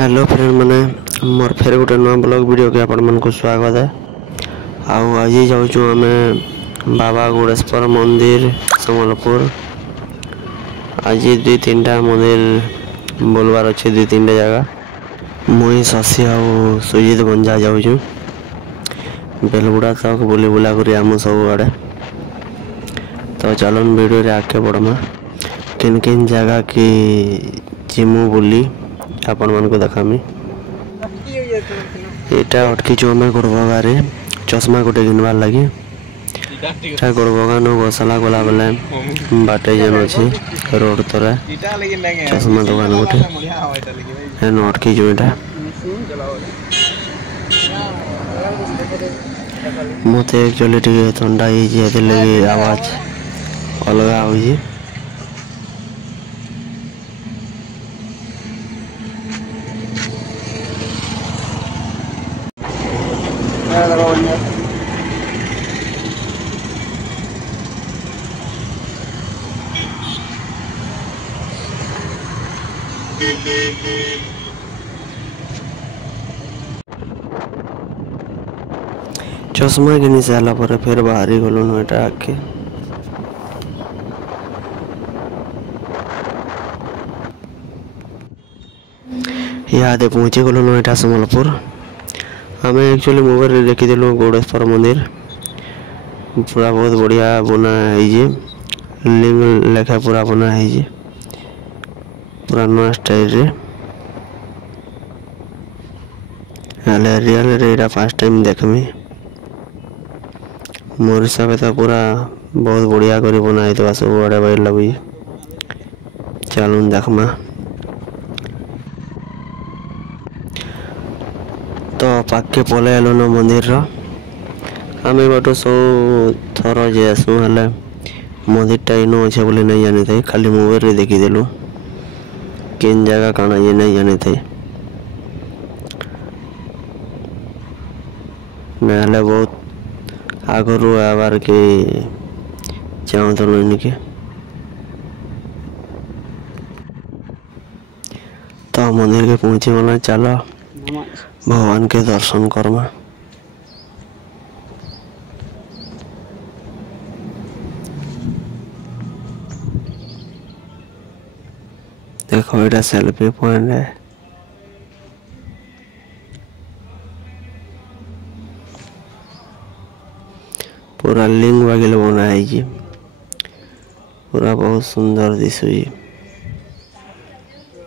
Hello friend मैंने मोर फेर गोटे नुआ ब्लॉग वीडियो के आपण मन को स्वागत है। आज जाऊँ आम बाबा गुड़ेश्वर मंदिर संबलपुर। आज दुई तीन टा मंदिर बोलबार अच्छे दुई तीन टा जगह मुई शशि आउ सुजीत बंजा जाऊँ बेलगुड़ा तक बुली बुला कर आम सब आड़े। तो चलन वीडियो रे आगे बढ़मा किन किन जगह की जिमु बुली आपण मन को देखामी। एटा अटकी आम गोड़बगारे चश्मा गोटे घिनबार लगी गोड़बगा न गसला गला बेले बाटे जेन अच्छे रोड तरा चश्मा दुकान गोटे हेन अटकी एटा मत एक्चुअली टे ठंडा लगे आवाज अलग हो। चश्मा घिनी सारा पर फिर बाहरी गलुन एटा आके याद पहुँची गलुन एटा संबलपुर। आम एक्चुअली मोबाइल देखीलु गुड़ेश्वर मंदिर पूरा बहुत बढ़िया बना है लिंग लेखा पूरा बना है पूरा नुआ स्टाइल रे रियल रे फर्स्ट टाइम देखमी मोर हिसाब तो पूरा बहुत बढ़िया कर बना है सब आड़े बाड़ लगे चलून देखमा। तो पाके पलै आलु न मंदिर आम बाटू सब थर जासु हेले मंदिरटा इनो अच्छे बोली नहीं जानी थे खाली मोबाइल रे देखीदेलु किन जगह काना ये नहीं जानी थे ना बहुत आगरू आबार के चाहूँ इनके। तो मंदिर के पहुँचे वाला चलो भगवान के दर्शन करमा। देखो एटा सेल्फी पॉइंट है पूरा लिंग वगैरह बना है पूरा बहुत सुंदर दिशु।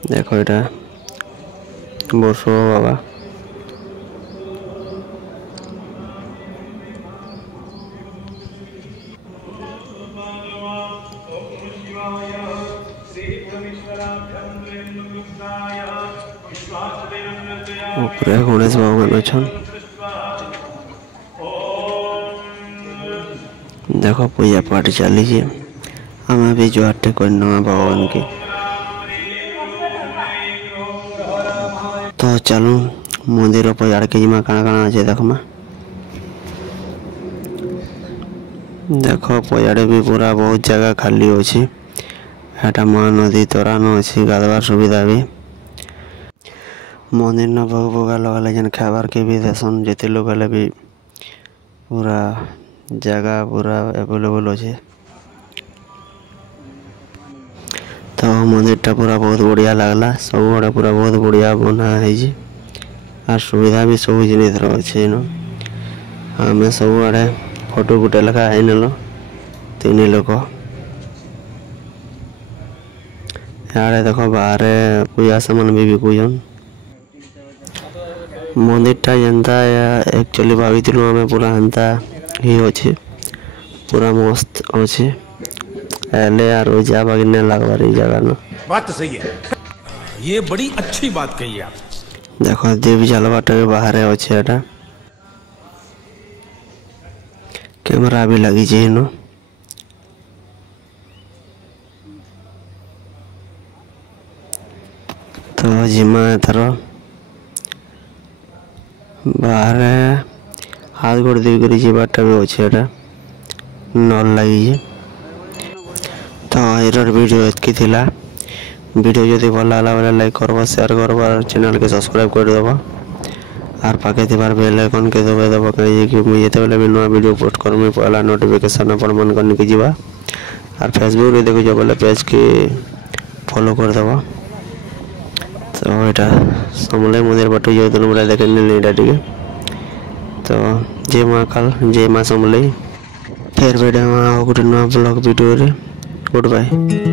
देखो एटा बसो बाबा ऊपर गणेश भगवान अच्छन देखो पूजा पाठ चली आम भी जुआटे करना भगवान के। तो चलू मंदिर पजाड़ के जिमा काना काना अच्छे देखमा। देखो पजाड़े भी पूरा बहुत जगह खाली अच्छी एटा महानदी तरान अच्छी गाधवार सुविधा भी मंदिर न भोग भोगा लगा जेन खाबार के भी देसन जिते लोग हेले भी पूरा जगह पूरा अवेलेबल अच्छे। तो मंदिरटा पूरा बहुत बढ़िया लगला सब आड़े पूरा बहुत बढ़िया बना है और सुविधा भी सब जिनिस अच्छे न आम सब आड़े फोटो गुटे लेखा है नेल तीन लोक यारे देखो बाहर पूजा सामान भी बिकुन मंदिरटा जनता एक्चुअली भावी आम पूरा हेन्ता ही अच्छे पूरा मस्त अच्छे एले यार जा बागिने लगवार जगह न बात तो सही है ये बड़ी अच्छी बात कही आप। देखो देवी जलवाट के बाहर अच्छे एटा कैमरा भी लगी न तो जिमा एथर बाहर हाथ गोड़ देकर जीवाटा भी अच्छे एटा नल लगी। तो एरर वीडियो एतकी थिला वीडियो जदि भल लगा बेले लाइक करबा शेयर करबा चैनल के सब्सक्राइब कर देबा आर पाके थिबार बेल आइकन के दबा देबा कहीं कि मुझे जेते बेले नया वीडियो पोस्ट करमी पहला नोटिफिकेशन अपन मन करने की जीवा आर फेसबुक रे देखो जो बोले पेज के फॉलो कर देबा तो एटा समले मंदिर बाटू जो दोनों बड़ा देखे नहीं एटा ठीक तो जय मां काल जय मां समले फिर वीडियो में गोटे नया ब्लॉग वीडियो रे गुड बाय।